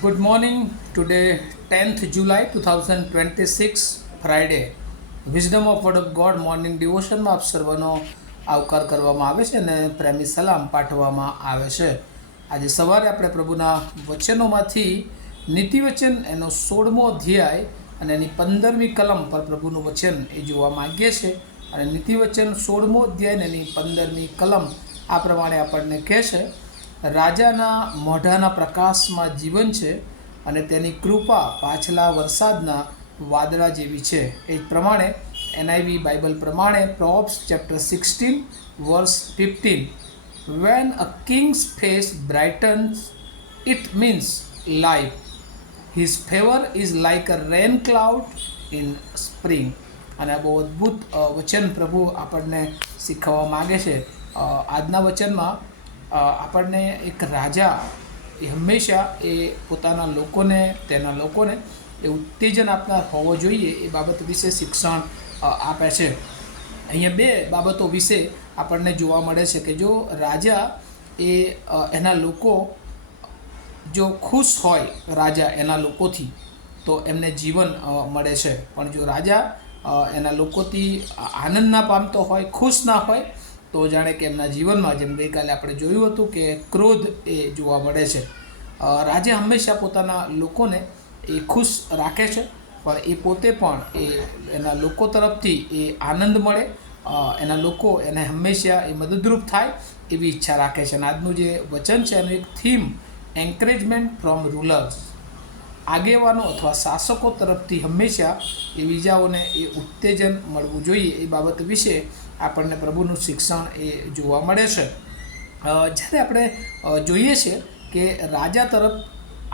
Good morning. Today, 10th July 2026, Friday. Wisdom of word of God morning ડિવોશનમાં આપ સર્વનો આવકાર કરવામાં આવે છે અને પ્રેમી સલામ પાઠવવામાં આવે છે. આજે સવારે આપણે પ્રભુના વચનોમાંથી નીતિવચન એનો 16મો અધ્યાય અને એની 15મી કલમ પર પ્રભુનું વચન એ જોવા માગીએ છીએ. અને નીતિવચન 16મો અધ્યાય અને એની 15મી કલમ આ પ્રમાણે આપણને કહે છે, રાજાના મોઢાના પ્રકાશમાં જીવન છે અને તેની કૃપા પાછલા વરસાદના વાદળા જેવી છે. એ જ પ્રમાણે NIV બાઇબલ પ્રમાણે Proverbs chapter 16 verse 15, when a king's face brightens it means life, his favour is like a rain cloud in spring. અને આ બહુ અદ્ભુત વચન પ્રભુ આપણને શીખવવા માગે છે. આજના વચનમાં આપણને એક રાજા એ હંમેશા એ પોતાના લોકોને, તેના લોકોને એ ઉત્તેજન આપનાર હોવો જોઈએ એ બાબત વિશે શિક્ષણ આપે છે. અહીંયા બે બાબતો વિશે આપણને જોવા મળે છે કે જો રાજા એ એના લોકો જો ખુશ હોય રાજા એના લોકોથી તો એમને જીવન મળે છે, પણ જો રાજા એના લોકોથી આનંદ ના પામતો હોય, ખુશ ના હોય, તો જાણે કે એમના જીવનમાં જેમ ગઈકાલે આપણે જોયું હતું કે ક્રોધ એ જોવા મળે છે. રાજા હંમેશા પોતાના લોકોને એ ખુશ રાખે છે, પણ એ પોતે પણ એના લોકો તરફથી એ આનંદ મળે, એના લોકો એને હંમેશા એ મદદરૂપ થાય એવી ઈચ્છા રાખે છે. અને આજનું જે વચન છે એનું એક થીમ એન્કરેજમેન્ટ ફ્રોમ રૂલર્સ. આગેવાનો અથવા શાસકો તરફથી હંમેશા એ બીજાઓને એ ઉત્તેજન મળવું જોઈએ એ બાબત વિશે આપણને પ્રભુનું શિક્ષણ એ જોવા મળે છે. જ્યારે આપણે જોઈએ છીએ કે રાજા તરફ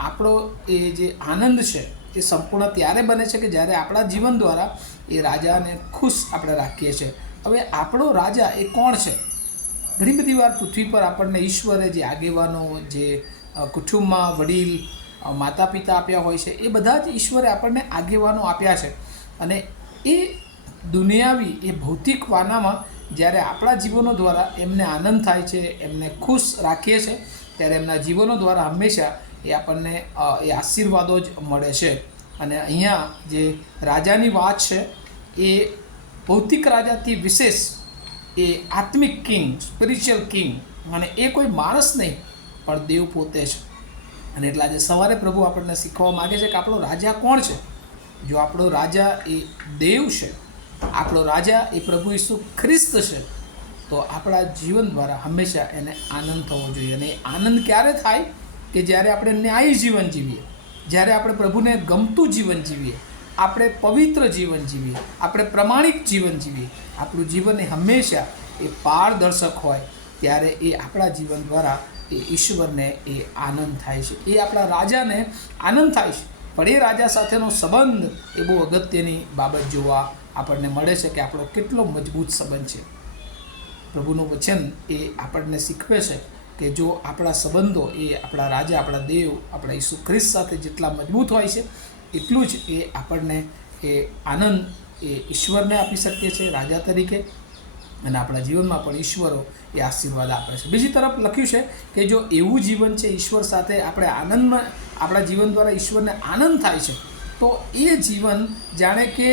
આપણો એ જે આનંદ છે એ સંપૂર્ણ ત્યારે બને છે કે જ્યારે આપણા જીવન દ્વારા એ રાજાને ખુશ આપણે રાખીએ છીએ. હવે આપણો રાજા એ કોણ છે? ઘણી બધી વાર પૃથ્વી પર આપણને ઈશ્વરે જે આગેવાનો, જે કુટુંબમાં વડીલ, માતા પિતા આપ્યા હોય છે, એ બધા જ ઈશ્વરે આપણને આગેવાનો આપ્યા છે. અને એ દુનિયાવી, એ ભૌતિક વાનામાં જ્યારે આપણા જીવનો દ્વારા એમને આનંદ થાય છે, એમને ખુશ રાખીએ છીએ, ત્યારે એમના જીવનો દ્વારા હંમેશા એ આપણને એ આશીર્વાદો જ મળે છે. અને અહીંયા જે રાજાની વાત છે એ ભૌતિક રાજાથી વિશેષ એ આત્મિક કિંગ, સ્પિરિચ્યુઅલ કિંગ, અને એ કોઈ માણસ નહીં પણ દેવ પોતે છે. અને એટલે આજે સવારે પ્રભુ આપણને શીખવા માગે છે કે આપણો રાજા કોણ છે. જો આપણો રાજા એ દેવ છે, આપણો રાજા એ પ્રભુ ઈસુ ખ્રિસ્ત છે, તો આપણા જીવન દ્વારા હંમેશા એને આનંદ થવો જોઈએ. અને એ આનંદ ક્યારે થાય? કે જ્યારે આપણે ન્યાયી જીવન જીવીએ, જ્યારે આપણે પ્રભુને ગમતું જીવન જીવીએ, આપણે પવિત્ર જીવન જીવીએ, આપણે પ્રમાણિક જીવન જીવીએ, આપણું જીવન એ હંમેશા એ પારદર્શક હોય, ત્યારે એ આપણા જીવન દ્વારા એ ઈશ્વરને એ આનંદ થાય છે, એ આપણા રાજાને આનંદ થાય છે. પણ એ રાજા સાથેનો સંબંધ એ બહુ અગત્યની બાબત જોવા આપણને મળે છે કે આપણો કેટલો મજબૂત સંબંધ છે. પ્રભુનું વચન એ આપણને શીખવે છે કે જો આપણા સંબંધો એ આપણા રાજા, આપણા દેવ, આપણા ઈસુ ખ્રિસ્ત સાથે જેટલા મજબૂત હોય છે, એટલું જ એ આપણને એ આનંદ એ ઈશ્વરને આપી શકીએ છીએ રાજા તરીકે, અને આપણા જીવનમાં પણ ઈશ્વરો એ આશીર્વાદ આપે છે. બીજી તરફ લખ્યું છે કે જો એવું જીવન છે, ઈશ્વર સાથે આપણે આનંદમાં, આપણા જીવન દ્વારા ઈશ્વરને આનંદ થાય છે, તો એ જીવન જાણે કે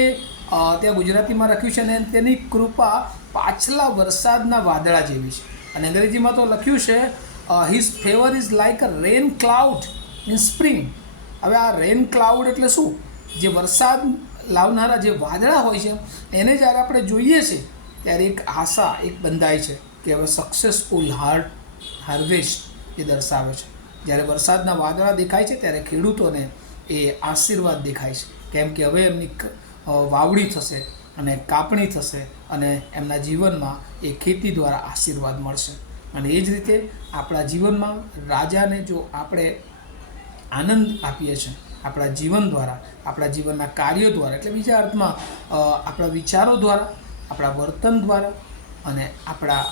ત્યાં ગુજરાતીમાં લખ્યું છે ને તેની કૃપા પાછલા વરસાદના વાદળા જેવી છે. અને અંગ્રેજીમાં તો લખ્યું છે his favour is like a rain cloud in spring. હવે આ રેન ક્લાઉડ એટલે શું? જે વરસાદ લાવનારા જે વાદળા હોય છે એને જ્યારે આપણે જોઈએ છીએ ત્યારે એક આશા એક બંધાય છે કે હવે સક્સેસફુલ હાર્વેસ્ટ એ દર્શાવે છે. જ્યારે વરસાદના વાદળા દેખાય છે ત્યારે ખેડૂતોને એ આશીર્વાદ દેખાય છે, કેમ કે હવે એમની વાવણી થશે અને કાપણી થશે અને એમના જીવનમાં એ ખેતી દ્વારા આશીર્વાદ મળશે. અને એ જ રીતે આપણા જીવનમાં રાજાને જો આપણે આનંદ આપીએ છીએ આપણા જીવન દ્વારા, આપણા જીવનના કાર્યો દ્વારા, એટલે બીજા અર્થમાં આપણા વિચારો દ્વારા, આપણા વર્તન દ્વારા, અને આપણા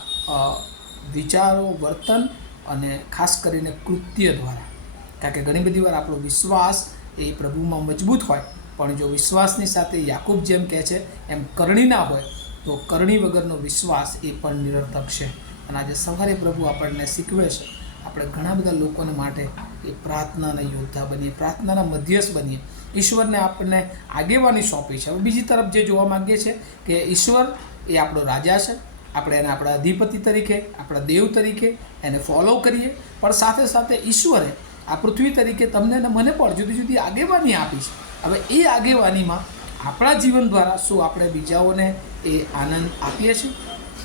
વિચારો, વર્તન અને ખાસ કરીને કૃત્ય દ્વારા. કારણ કે ઘણી બધી વાર આપણો વિશ્વાસ એ પ્રભુમાં મજબૂત હોય, પણ જો વિશ્વાસની સાથે યાકૂબ જેમ કહે છે એમ કરણી ના હોય, તો કરણી વગરનો વિશ્વાસ એ પણ નિરર્થક છે. અને આજે સવારે પ્રભુ આપણને શીખવે છે આપણે ઘણા બધા લોકોને માટે એ પ્રાર્થનાના યોદ્ધા બનીએ, પ્રાર્થનાના મધ્યસ્થ બનીએ. ઈશ્વરને આપણને આગેવાની સોંપી છે. હવે બીજી તરફ જે જોવા માગીએ છીએ કે ઈશ્વર એ આપણો રાજા છે, આપણે એને આપણા અધિપતિ તરીકે, આપણા દેવ તરીકે એને ફોલો કરીએ, પણ સાથે સાથે ઈશ્વરે આ પૃથ્વી તરીકે તમને અને મને પણ જુદી જુદી આગેવાની આપી છે. હવે એ આગેવાનીમાં આપણા જીવન દ્વારા શું આપણે બીજાઓને એ આનંદ આપીએ છીએ,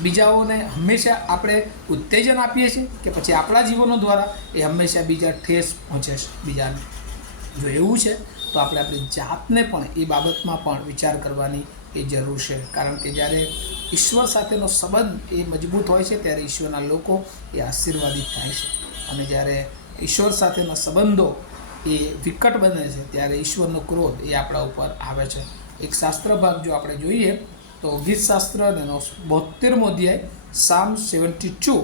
બીજાઓને હંમેશા આપણે ઉત્તેજન આપીએ છીએ, કે પછી આપણા જીવનો દ્વારા એ હંમેશા બીજા ઠેસ પહોંચે છે બીજાને? જો એવું છે તો આપણે આપણી જાતને પણ એ બાબતમાં પણ વિચાર કરવાની એ જરૂર છે. કારણ કે જ્યારે ઈશ્વર સાથેનો સંબંધ એ મજબૂત હોય છે ત્યારે ઈશ્વરના લોકો એ આશીર્વાદિત થાય છે, અને જ્યારે ઈશ્વર સાથેના સંબંધો એ વિકટ બને છે ત્યારે ઈશ્વરનો ક્રોધ એ આપણા ઉપર આવે છે. એક શાસ્ત્ર ભાગ જો આપણે જોઈએ તો ગીતશાસ્ત્ર એનો 72મો અધ્યાય સામ 72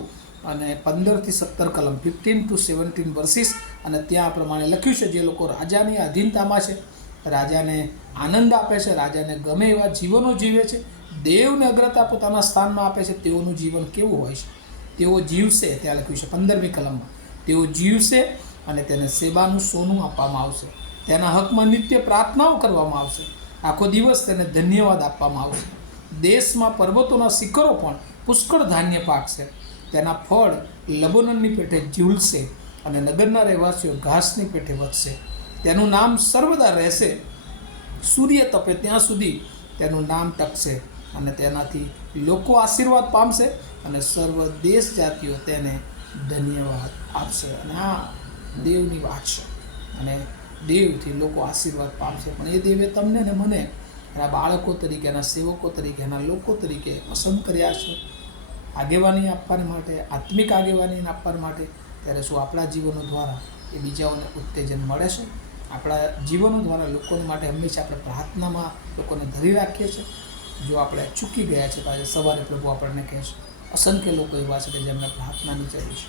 અને 15 થી 17 કલમ 15 to 17 વર્સિસ, અને ત્યાં પ્રમાણે લખ્યું છે જે લોકો રાજાની આધીનતામાં છે, રાજાને આનંદ આપે છે, રાજાને ગમે એવા જીવનો જીવે છે, દેવને અગ્રતા પોતાના સ્થાનમાં આપે છે, તેઓનું જીવન કેવું હોય છે? તેઓ જીવશે, ત્યાં લખ્યું છે 15મી કલમમાં, તેઓ જીવશે અને તેને સેવાનું સોનું આપવામાં આવશે, તેના હકમાં નિત્ય પ્રાર્થનાઓ કરવામાં આવશે, આખો દિવસ તેને ધન્યવાદ આપવામાં આવશે. દેશમાં પર્વતોના શિખરો પણ પુષ્કળ ધાન્ય પાકશે, તેના ફળ લબોનનની પેઠે ઝૂલશે અને નગરના રહેવાસીઓ ઘાસની પેઠે વધશે. તેનું નામ સર્વદા રહેશે, સૂર્ય તપે ત્યાં સુધી તેનું નામ ટકશે, અને તેનાથી લોકો આશીર્વાદ પામશે અને સર્વ દેશ જાતિઓ તેને ધન્યવાદ આપશે. અને આ દેવની વાત છે, અને દેવથી લોકો આશીર્વાદ પામશે. પણ એ દેવે તમને ને મને એના બાળકો તરીકે, એના સેવકો તરીકે, એના લોકો તરીકે પસંદ કર્યા છે આગેવાની આપવા માટે, આત્મિક આગેવાની આપવા માટે. ત્યારે શું આપણા જીવનો દ્વારા એ બીજાઓને ઉત્તેજન મળે છે? આપણા જીવનો દ્વારા લોકોને માટે હંમેશા આપણે પ્રાર્થનામાં લોકોને ધરી રાખીએ છીએ? જો આપણે ચૂકી ગયા છે તો આજે સવારે પ્રભુ આપણને કહે છે, અસંખ્ય લોકો એવા છે કે જેમને પ્રાર્થનાની જરૂર છે,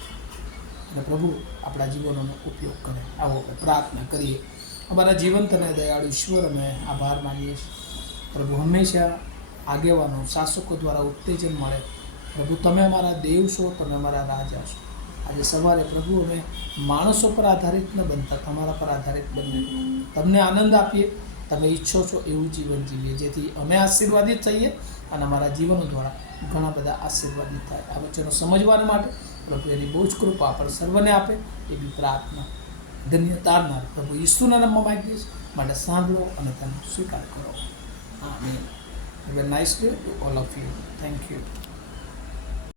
અને પ્રભુ આપણા જીવનોનો ઉપયોગ કરે. આવો આપણે પ્રાર્થના કરીએ. અમારા જીવંત અને દયાળુ ઈશ્વર, અમે આભાર માનીએ છીએ પ્રભુ, હંમેશા આગેવાનો, શાસકો દ્વારા ઉત્તેજન મળે. પ્રભુ તમે અમારા દેવ છો, તમે અમારા રાજા છો. આજે સવારે પ્રભુ અમે માણસો પર આધારિત ન બનતા તમારા પર આધારિત બનીએ, તમને આનંદ આપીએ, તમે ઈચ્છો છો એવું જીવન જીવીએ, જેથી અમે આશીર્વાદિત થઈએ અને અમારા જીવનો દ્વારા ઘણા બધા આશીર્વાદિત થાય. આ વચનો સમજવા માટે પ્રભુ એની બહુ જ કૃપા આપણે સર્વને આપે એવી પ્રાર્થના ધન્યતાના પ્રભુ ઈસુના નામમાં માંગીએ છીએ. માટે સાંભળો અને તેનો સ્વીકાર કરો. Amen. Have a nice day to all of you. Thank you.